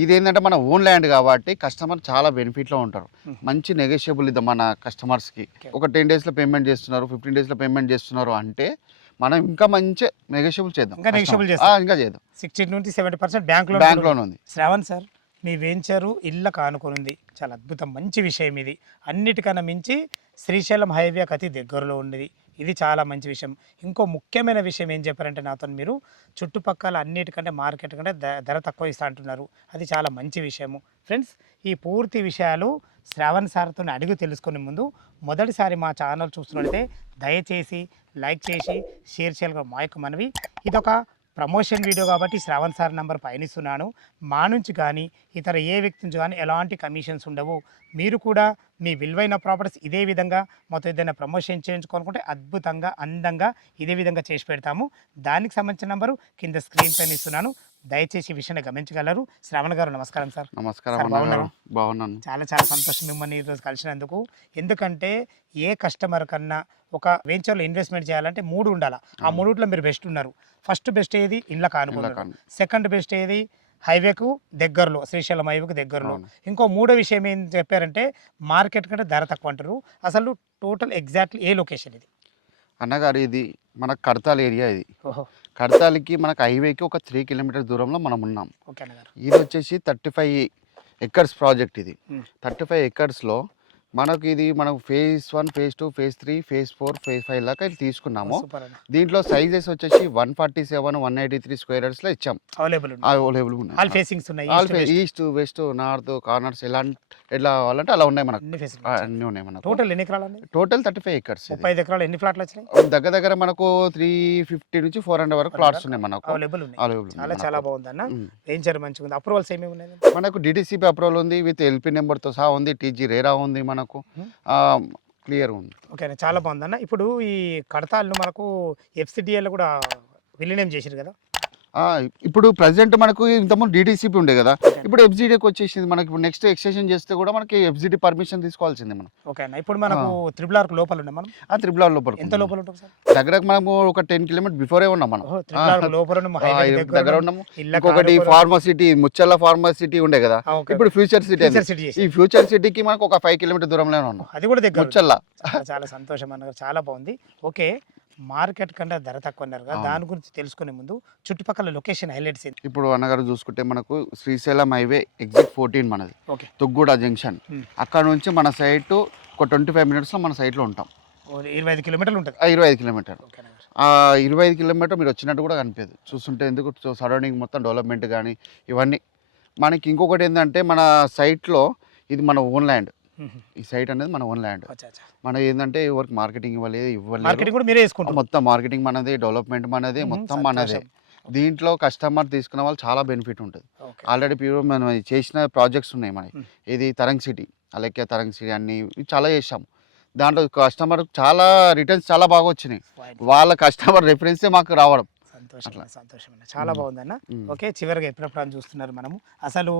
ఇదేంటంటే మన own land కాబట్టి కస్టమర్ చాలా బెనిఫిట్లో ఉంటారు. మంచి నెగోషియబుల్ ఇది మన కస్టమర్స్కి. ఒక 10 డేస్లో పేమెంట్ చేస్తున్నారు, 15 డేస్లో పేమెంట్ చేస్తున్నారు అంటే మనం ఇంకా మంచి నెగోషియబుల్ చేద్దాం. ఇంకా చేద్దాం. 60 నుంచి 70% బ్యాంక్ లోన్ ఉంది. శ్రావణ్ సార్, మీ వెంచరు ఇళ్ళకు ఆనుకుని చాలా అద్భుతం, మంచి విషయం ఇది. అన్నిటికన్నా మించి శ్రీశైలం హైవేకి అతి దగ్గరలో ఉన్నది. ఇది చాలా మంచి విషయం. ఇంకో ముఖ్యమైన విషయం ఏం చెప్పారంటే నాతో, మీరు చుట్టుపక్కల అన్నిటికంటే మార్కెట్ కంటే ధర తక్కువ ఇస్తా అంటున్నారు. అది చాలా మంచి విషయము. ఫ్రెండ్స్, ఈ పూర్తి విషయాలు శ్రావణ్ సార్తో అడిగి తెలుసుకునే ముందు మొదటిసారి మా ఛానల్ చూస్తున్నట్లయితే దయచేసి లైక్ చేసి షేర్ చేయాలి మా యొక్క మనవి. ఇదొక ప్రమోషన్ వీడియో కాబట్టి శ్రావణ్ సార్ నంబర్ పయనిస్తున్నాను. మా నుంచి కానీ ఇతర ఏ వ్యక్తి నుంచి కానీ ఎలాంటి కమిషన్స్ ఉండవు. మీరు కూడా మీ విలువైన ప్రాపర్టీస్ ఇదే విధంగా మొత్తం ఏదైనా ప్రమోషన్ చేయించుకోనుకుంటే అద్భుతంగా అందంగా ఇదే విధంగా చేసి పెడతాము. దానికి సంబంధించిన నంబరు కింద స్క్రీన్ పైన ఇస్తున్నాను. దయచేసి ఈ విషయాన్ని గమనించగలరు. శ్రావణ్ గారు నమస్కారం సార్. నమస్కారం. బాగున్నాను. చాలా చాలా సంతోషం మిమ్మల్ని ఈరోజు కలిసినందుకు. ఎందుకంటే ఏ కస్టమర్ కన్నా ఒక వెంచర్లో ఇన్వెస్ట్మెంట్ చేయాలంటే 3 ఉండాలి. ఆ 3లో మీరు బెస్ట్ ఉన్నారు. ఫస్ట్ బెస్ట్ ఏది ఇళ్ళ కానుకోవడం, సెకండ్ బెస్ట్ ఏది హైవేకు దగ్గరలో, శ్రీశైలం హైవేకు దగ్గరలో. ఇంకో 3వ విషయం ఏం చెప్పారంటే మార్కెట్ కంటే ధర తక్కువ అంటారు. అసలు టోటల్ ఎగ్జాక్ట్లీ ఏ లొకేషన్ ఇది? అన్నగారు ఇది మన కడతాల్ ఏరియా. ఇది కడతాల్కి మనకు హైవేకి ఒక 3 కిలోమీటర్ దూరంలో మనం ఉన్నాం. ఇది వచ్చేసి 35 ఎకర్స్ ప్రాజెక్ట్. ఇది 35 ఎకర్స్లో మనకు ఇది మనం phase 1, phase 2, phase 3, phase 4, phase 5 లాగా తీసుకున్నాము. దీంట్లో సైజెస్ వచ్చేసి 147, 183 స్క్వేర్ యార్డ్స్లో ఇచ్చాం. అవైలబుల్ ఉన్నాయి. ఈస్ట్, వెస్ట్, నార్త్, కార్నర్స్ ఎట్లా కావాలంటే అలా ఉన్నాయి. మనకు అన్నీ ఉన్నాయి. మనకు టోటల్ 35 ఎకర్స్. 35 ఎకరాలు ఎన్ని ఫ్లాట్లు వచ్చినాయి? దగ్గర మనకు 350 నుంచి 400 వరకు ప్లాట్స్ ఉన్నాయి మనకు. అవైలబుల్. చాలా బాగుంది అన్న. వెంచర్ మంచిగా ఉంది. అప్రూవల్స్ ఏమేమి ఉన్నాయి? మనకు డిటిసిపి అప్రూవల్ ఉంది, విత్ ఎల్పి నెంబర్తో సహా ఉంది. టీజీ రేరా ఉంది, మనకు క్లియర్ ఉంది. ఓకే, చాలా బాగుంది అన్న. ఇప్పుడు ఈ కడతాలను మనకు ఎఫ్సిడిఎల్ కూడా విలీనం చేశారు కదా. ఇప్పుడు ప్రజెంట్ మనకు ఇంతకుముందు డిటిసిపి ఉండే కదా, ఇప్పుడు ఎఫ్జిడికి వచ్చేసింది. మనకి ఇప్పుడు నెక్స్ట్ ఎక్స్టెన్షన్ చేస్తే కూడా మనకి ఎఫ్జిడి పర్మిషన్ తీసుకోవాల్సింది మనం. ఓకే అన్న. ఇప్పుడు మనకు RRR లోపల ఉన్నాం మనం. RRR లోపల ఎంత లోపల ఉంటాం సార్? దగ్గర మనము ఒక 10 కిలోమీటర్ బిఫోరే ఉన్నాం మనం. దగ్గర ఉన్నాము. ఇంకొకటి ఫార్మసిటీ, ముచ్చల్ల ఫార్మసిటీ ఉండే కదా, ఇప్పుడు ఫ్యూచర్ సిటీ. ఈ ఫ్యూచర్ సిటీకి మనకు ఒక 5 కిలోమీటర్ దూరంలోనే ఉన్నాం. అది కూడా దగ్గర ముచ్చల్ల. చాలా సంతోషం అన్నగారు, చాలా బాగుంది. ఓకే, మార్కెట్ కంటే ధర తక్కువ అన్నారు కదా, దాని గురించి తెలుసుకునే ముందు చుట్టుపక్కల లొకేషన్ హైలైట్స్. ఇప్పుడు అన్నగారు చూసుకుంటే మనకు శ్రీశైలం హైవే ఎగ్జిట్ 14 మనది, తుగ్గూడ జంక్షన్. అక్కడ నుంచి మన సైట్ ఒక 25 మినిట్స్లో మన సైట్లో ఉంటాం. 25 కిలోమీటర్లు ఉంటుంది. 25 కిలోమీటర్. 25 కిలోమీటర్ మీరు వచ్చినట్టు కూడా కనిపించదు చూస్తుంటే. ఎందుకు సరౌండింగ్ మొత్తం డెవలప్మెంట్ కానీ ఇవన్నీ. మనకి ఇంకొకటి ఏంటంటే మన సైట్లో ఇది మన ఓన్ ల్యాండ్. ఈ సైట్ అనేది మన ఓన్ ల్యాండ్. మన ఏంటంటే ఎవరికి మార్కెటింగ్ ఇవ్వలేదు. మొత్తం మార్కెటింగ్ మనది, డెవలప్మెంట్ మనది, మొత్తం మనదే. దీంట్లో కస్టమర్ తీసుకున్న వాళ్ళు చాలా బెనిఫిట్ ఉంటుంది. ఆల్రెడీ ప్యూర్ మనం చేసిన ప్రాజెక్ట్స్ ఉన్నాయి మనకి. ఇది తరంగ్ సిటీ, అలాగే తరంగ్ సిటీ అన్ని చాలా చేసాము. దాంట్లో కస్టమర్ చాలా రిటర్న్స్ చాలా బాగా వచ్చినాయి. వాళ్ళ కస్టమర్ రెఫరెన్సే మాకు రావడం. సంతోషం, చాలా బాగుందన్న. ఓకే, చివరిగా ఎప్పుడప్పుడు చూస్తున్నారు మనము, అసలు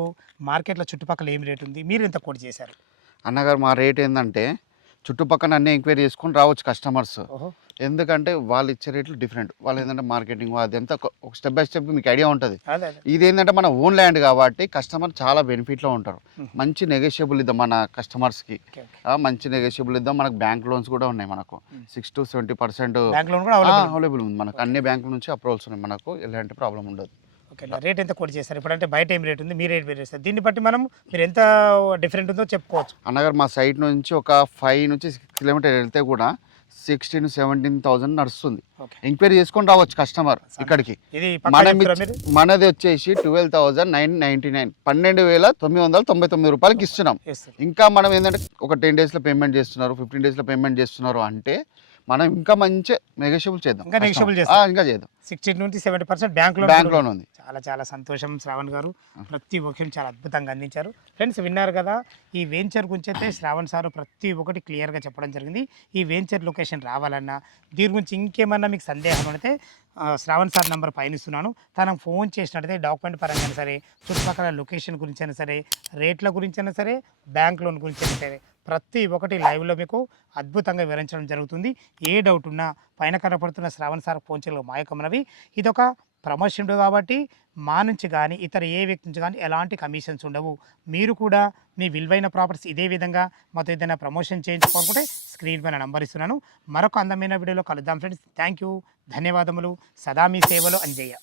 మార్కెట్లో చుట్టుపక్కల ఏం రేట్ ఉంది, మీరు ఎంత కోట్ చేశారు? అన్నగారు మా రేట్ ఏంటంటే చుట్టుపక్కల అన్నీ ఎంక్వైరీ చేసుకొని రావచ్చు కస్టమర్స్. ఎందుకంటే వాళ్ళు ఇచ్చే రేట్లు డిఫరెంట్. వాళ్ళు ఏంటంటే మార్కెటింగ్ అదంతా ఒక స్టెప్ బై స్టెప్ మీకు ఐడియా ఉంటుంది. ఇదేంటంటే మన ఓన్ ల్యాండ్ కాబట్టి కస్టమర్ చాలా బెనిఫిట్లో ఉంటారు. మంచి నెగోషియబుల్ ఇద్దాం మన కస్టమర్స్కి. మంచి నెగోషియబుల్ ఇద్దాం. మనకు బ్యాంక్ లోన్స్ కూడా ఉన్నాయి. మనకు 6 to 70% అవైలబుల్ ఉంది. మనకు అన్ని బ్యాంకుల నుంచి అప్రూవల్స్ ఉన్నాయి. మనకు ఎలాంటి ప్రాబ్లం ఉండదు. ఓకే, రేట్ ఎంత కోట్ చేస్తారు? ఇప్పుడంటే బయట ఏం రేట్ ఉంది, మీ రేట్ వేరే చేస్తారు. దీన్ని బట్టి మనం మీరు ఎంత డిఫరెంట్ ఉందో చెప్పుకోవచ్చు. అన్నగారు మా సైట్ నుంచి ఒక 5 నుంచి 6 కిలోమీటర్ వెళ్తే కూడా 16,000 to 17,000 నడుస్తుంది. ఎంక్వైరీ చేసుకొని రావచ్చు కస్టమర్ ఇక్కడికి. మనది వచ్చేసి 12,999, 12,999 రూపాయలకి ఇస్తున్నాం. ఇంకా మనం ఏంటంటే ఒక 10 డేస్లో పేమెంట్ చేస్తున్నారు, 15 డేస్లో పేమెంట్ చేస్తున్నారు అంటే మనం ఇంకా మంచి నెగోషియబుల్ చేద్దాం. ఇంకా చేద్దాం. 60 నుంచి 70% బ్యాంక్ లోన్ ఉంది. చాలా సంతోషం శ్రావణ్ గారు, ప్రతి ఒక్కరు చాలా అద్భుతంగా అందించారు. ఫ్రెండ్స్, విన్నారు కదా, ఈ వెంచర్ గురించి అయితే శ్రావణ్ సార్ ప్రతి ఒక్కటి క్లియర్గా చెప్పడం జరిగింది. ఈ వెంచర్ లొకేషన్ రావాలన్నా, దీని గురించి ఇంకేమన్నా మీకు సందేహం అయితే శ్రావణ్ సార్ నెంబర్ పయనిస్తున్నాను. తనకు ఫోన్ చేసినట్టయితే డాక్యుమెంట్ పరంగా అయినా సరే, చుట్టుపక్కల లొకేషన్ గురించి అయినా సరే, రేట్ల గురించి అయినా సరే, బ్యాంక్ లోన్ గురించి అయినా సరే, ప్రతి ఒక్కటి లైవ్లో మీకు అద్భుతంగా వివరించడం జరుగుతుంది. ఏ డౌట్ ఉన్నా పైన కనపడుతున్న శ్రావణ్ సార్ ఫోన్ చేయగల మా యొక్క మనవి. ఇదొక ప్రమోషన్ ఉండదు కాబట్టి మా నుంచి కానీ ఇతర ఏ వ్యక్తి నుంచి కానీ ఎలాంటి కమిషన్స్ ఉండవు. మీరు కూడా మీ విలువైన ప్రాపర్టీస్ ఇదే విధంగా మాతో ఏదైనా ప్రమోషన్ చేయించుకోవాలనుకుంటే స్క్రీన్ పైన నంబర్ ఇస్తున్నాను. మరొక అందమైన వీడియోలో కలుద్దాం ఫ్రెండ్స్. థ్యాంక్ యూ, ధన్యవాదములు. సదా మీ సేవలో అంజయ్య.